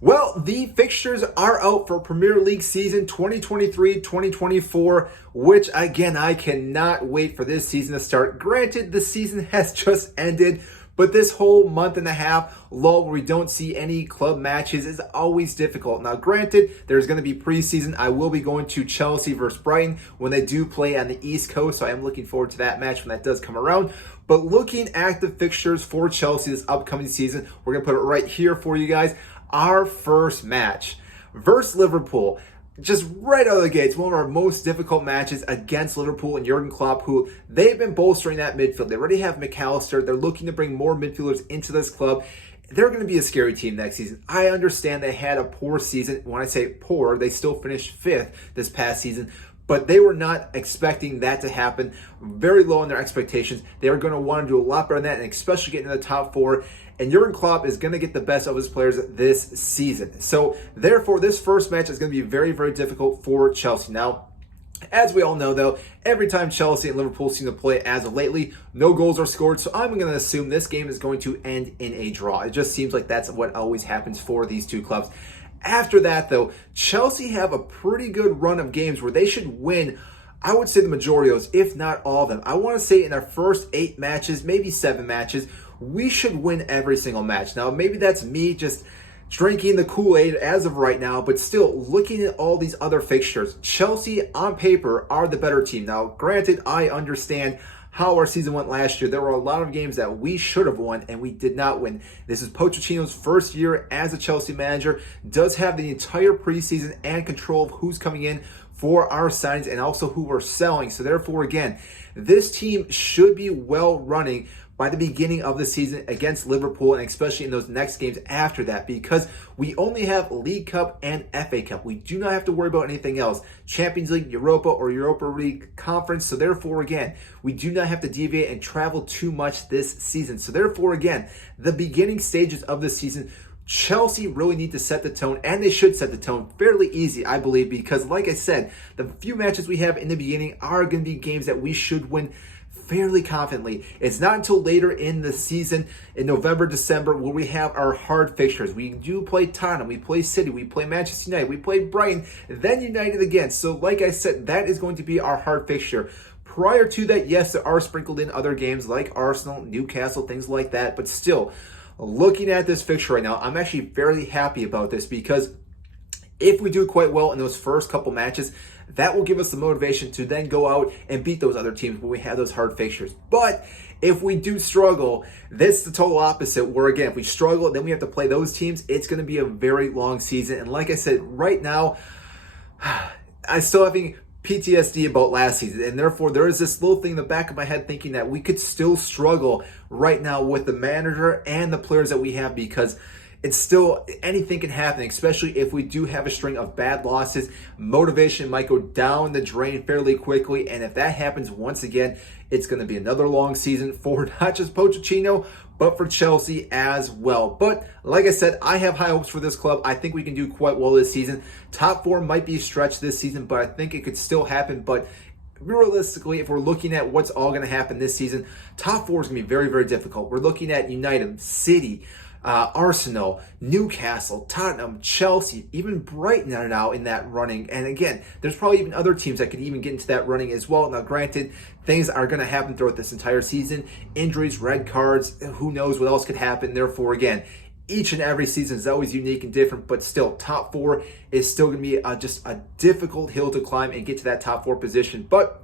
Well, the fixtures are out for Premier League season 2023-2024, which again, I cannot wait for this season to start. Granted, the season has just ended, but this whole month and a half lull where we don't see any club matches is always difficult. Now, granted, there's going to be preseason. I will be going to Chelsea versus Brighton when they do play on the East Coast, so I am looking forward to that match when that does come around. But looking at the fixtures for Chelsea this upcoming season, we're going to put it right here for you guys. Our first match versus Liverpool, just right out of the gates, one of our most difficult matches against Liverpool and Jurgen Klopp, who they've been bolstering that midfield. They already have McAllister. They're looking to bring more midfielders into this club. They're going to be a scary team next season. I understand they had a poor season. When I say poor, they still finished 5th this past season. But they were not expecting that to happen. Very low in their expectations. They are going to want to do a lot better than that, and especially get into the top 4. And Jurgen Klopp is going to get the best of his players this season. So, therefore, this first match is going to be very, very difficult for Chelsea. Now, as we all know, though, every time Chelsea and Liverpool seem to play as of lately, no goals are scored. So I'm going to assume this game is going to end in a draw. It just seems like that's what always happens for these two clubs. After that, though, Chelsea have a pretty good run of games where they should win, I would say the majority of those, if not all of them. I want to say in their first 8 matches, maybe 7 matches, we should win every single match. Now, maybe that's me just drinking the Kool-Aid as of right now, but still, looking at all these other fixtures, Chelsea, on paper, are the better team. Now, granted, I understand how our season went last year. There were a lot of games that we should have won, and we did not win. This is Pochettino's first year as a Chelsea manager, does have the entire preseason and control of who's coming in for our signings and also who we're selling. So therefore, again, this team should be well running by the beginning of the season against Liverpool, and especially in those next games after that, because we only have League Cup and FA Cup. We do not have to worry about anything else. Champions League, Europa, or Europa League Conference. So therefore, again, we do not have to deviate and travel too much this season. So therefore, again, the beginning stages of the season, Chelsea really need to set the tone, and they should set the tone fairly easy, I believe, because like I said, the few matches we have in the beginning are going to be games that we should win fairly confidently. It's not until later in the season, in November, December, where we have our hard fixtures. We do play Tottenham, we play City, we play Manchester United, we play Brighton, then United again. So like I said, that is going to be our hard fixture. Prior to that, yes, there are sprinkled in other games like Arsenal, Newcastle, things like that, but still, looking at this fixture right now, I'm actually fairly happy about this, because if we do quite well in those first couple matches, that will give us the motivation to then go out and beat those other teams when we have those hard fixtures. But if we do struggle, this is the total opposite, where again, if we struggle, then we have to play those teams. It's going to be a very long season. And like I said, right now, I still having PTSD about last season, and therefore there is this little thing in the back of my head thinking that we could still struggle right now with the manager and the players that we have, because it's still, anything can happen, especially if we do have a string of bad losses. Motivation might go down the drain fairly quickly, and if that happens once again, it's going to be another long season for not just Pochettino, but for Chelsea as well. But like I said, I have high hopes for this club. I think we can do quite well this season. Top 4 might be stretched this season, but I think it could still happen. But realistically, if we're looking at what's all going to happen this season, top 4 is going to be very, very difficult. We're looking at United, City, Arsenal, Newcastle, Tottenham, Chelsea, even Brighton are now in that running. And again, there's probably even other teams that could even get into that running as well. Now, granted, things are going to happen throughout this entire season. Injuries, red cards, who knows what else could happen. Therefore, again, each and every season is always unique and different, but still, top 4 is still going to be just a difficult hill to climb and get to that top 4 position. But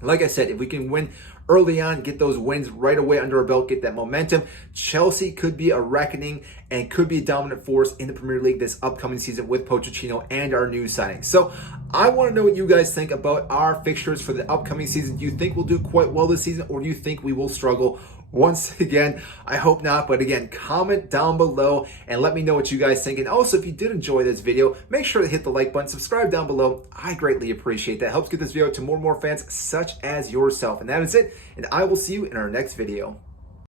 like I said, if we can win early on, get those wins right away under our belt, get that momentum, Chelsea could be a reckoning and could be a dominant force in the Premier League this upcoming season with Pochettino and our new signings. So I want to know what you guys think about our fixtures for the upcoming season. Do you think we'll do quite well this season, or do you think we will struggle? Once again, I hope not, but again, comment down below and let me know what you guys think. And also, if you did enjoy this video, make sure to hit the like button, subscribe down below. I greatly appreciate that. It helps get this video to more and more fans such as yourself. And that is it, and I will see you in our next video.